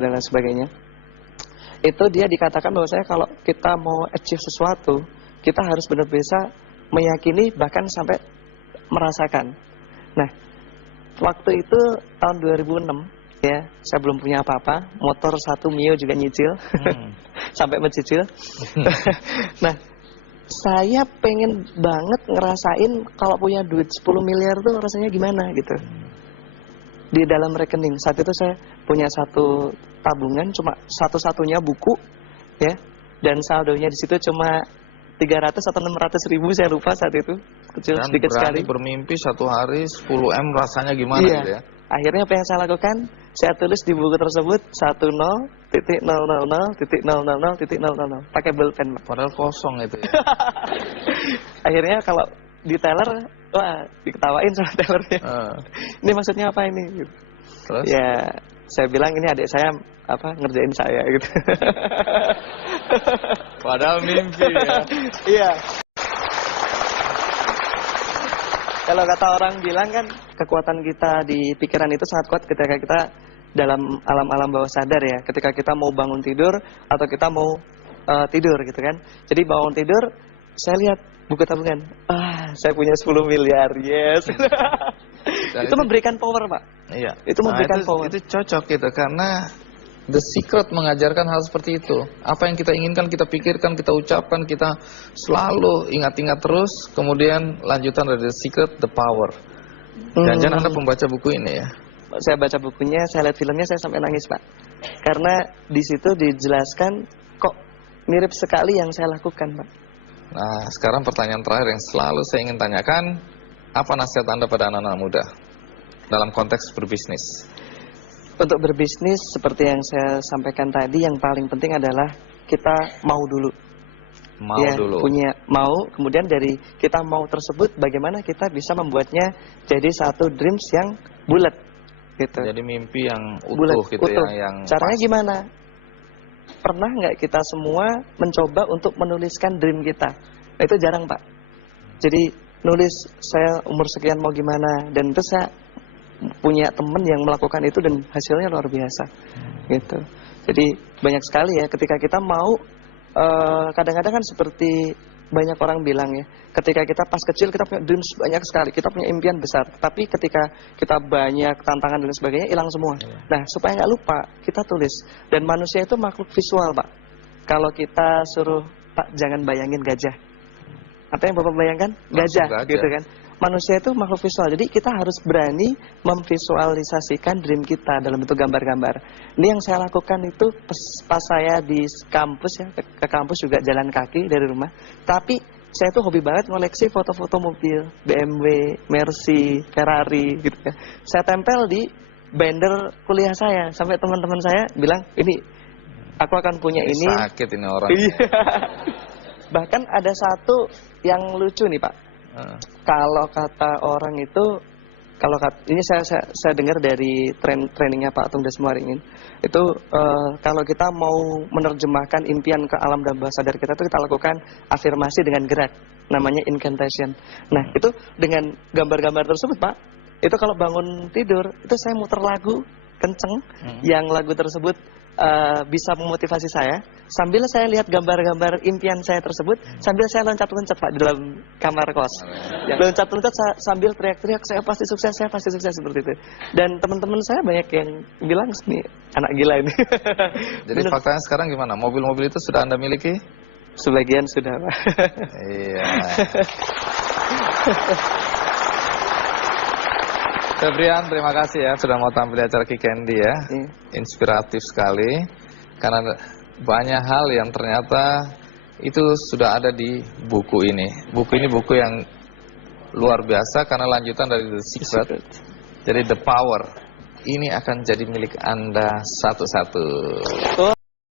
dan lain sebagainya. Itu dia dikatakan bahwa saya kalau kita mau achieve sesuatu, kita harus benar bisa meyakini bahkan sampai merasakan. Nah, waktu itu tahun 2006 ya, saya belum punya apa-apa, motor satu Mio juga nyicil, sampai mencicil. Nah, saya pengen banget ngerasain kalau punya duit 10 miliar tuh rasanya gimana gitu. Di dalam rekening saat itu saya punya satu tabungan cuma satu-satunya buku ya, dan saldonya di situ cuma 300 atau 600 ribu, saya lupa saat itu, kecil Dan sedikit sekali. bermimpi satu hari 10 M rasanya gimana Iya. gitu ya. Akhirnya apa yang saya lakukan, saya tulis di buku tersebut 10.000.000.000 pakai bolpen, Pak. Padahal kosong itu ya. Akhirnya kalau di teller, wah diketawain sama tellernya. Ini maksudnya apa ini? Gitu. Terus? Ya, saya bilang ini adik saya apa ngerjain saya gitu. Padahal mimpi ya. Iya. Kalau kata orang bilang kan, kekuatan kita di pikiran itu sangat kuat ketika kita dalam alam-alam bawah sadar ya. Ketika kita mau bangun tidur atau kita mau tidur gitu kan. Jadi bangun tidur, saya lihat buku tabungan. Saya punya 10 miliar, yes. Itu memberikan power, Pak. Iya. Itu memberikan power. Itu cocok gitu, karena The Secret mengajarkan hal seperti itu. Apa yang kita inginkan, kita pikirkan, kita ucapkan, kita selalu ingat-ingat terus. Kemudian lanjutan dari The Secret, The Power. Jangan Anda pembaca buku ini ya? Saya baca bukunya, saya lihat filmnya, saya sampai nangis, Pak. Karena di situ dijelaskan kok mirip sekali yang saya lakukan, Pak. Nah, sekarang pertanyaan terakhir yang selalu saya ingin tanyakan, apa nasihat Anda pada anak-anak muda dalam konteks berbisnis? Untuk berbisnis seperti yang saya sampaikan tadi, yang paling penting adalah kita mau dulu. Mau, kemudian dari kita mau tersebut bagaimana kita bisa membuatnya jadi satu dreams yang bulat gitu. Jadi mimpi yang utuh bulet, gitu utuh. yang Caranya pas. gimana? Pernah nggak kita semua mencoba untuk menuliskan dream kita? Nah, itu jarang, Pak. Jadi nulis saya umur sekian mau gimana, dan itu saya punya temen yang melakukan itu dan hasilnya luar biasa gitu. Jadi banyak sekali ya ketika kita mau, kadang-kadang kan seperti banyak orang bilang ya, ketika kita pas kecil kita punya dreams banyak sekali, kita punya impian besar, tapi ketika kita banyak tantangan dan sebagainya hilang semua. Nah, supaya nggak lupa kita tulis. Dan manusia itu makhluk visual, Pak. Kalau kita suruh, Pak jangan bayangin gajah, apa yang Bapak bayangkan? Gajah gitu kan. Manusia itu makhluk visual, jadi kita harus berani memvisualisasikan dream kita dalam bentuk gambar-gambar. Ini yang saya lakukan itu pas saya di kampus ya, ke kampus juga jalan kaki dari rumah. Tapi saya tuh hobi banget ngoleksi foto-foto mobil, BMW, Mercy, Ferrari gitu ya. Saya tempel di binder kuliah saya, sampai teman-teman saya bilang, ini aku akan punya ini. Sakit ini orang. Bahkan ada satu yang lucu nih, Pak. Kalau kata orang itu, ini saya dengar dari trainingnya Pak Tung Desmuaringin, itu kalau kita mau menerjemahkan impian ke alam dan bawah sadar kita, itu kita lakukan afirmasi dengan gerak, namanya incantation. Nah, itu dengan gambar-gambar tersebut, Pak, itu kalau bangun tidur, itu saya muter lagu kenceng, yang lagu tersebut bisa memotivasi saya, sambil saya lihat gambar-gambar impian saya tersebut, sambil saya loncat-loncat, Pak, di dalam kamar kos. Loncat-loncat sambil teriak-teriak, saya pasti sukses, seperti itu. Dan teman-teman saya banyak yang bilang, nih anak gila ini. Jadi faktanya sekarang gimana? Mobil-mobil itu sudah Anda miliki? Sebagian sudah, Pak. Iya. Febrian, terima kasih ya sudah mau tampil di acara Kikendi ya. Inspiratif sekali, karena banyak hal yang ternyata itu sudah ada di buku ini. Buku ini buku yang luar biasa karena lanjutan dari The Secret. Jadi The Power ini akan jadi milik Anda satu-satu.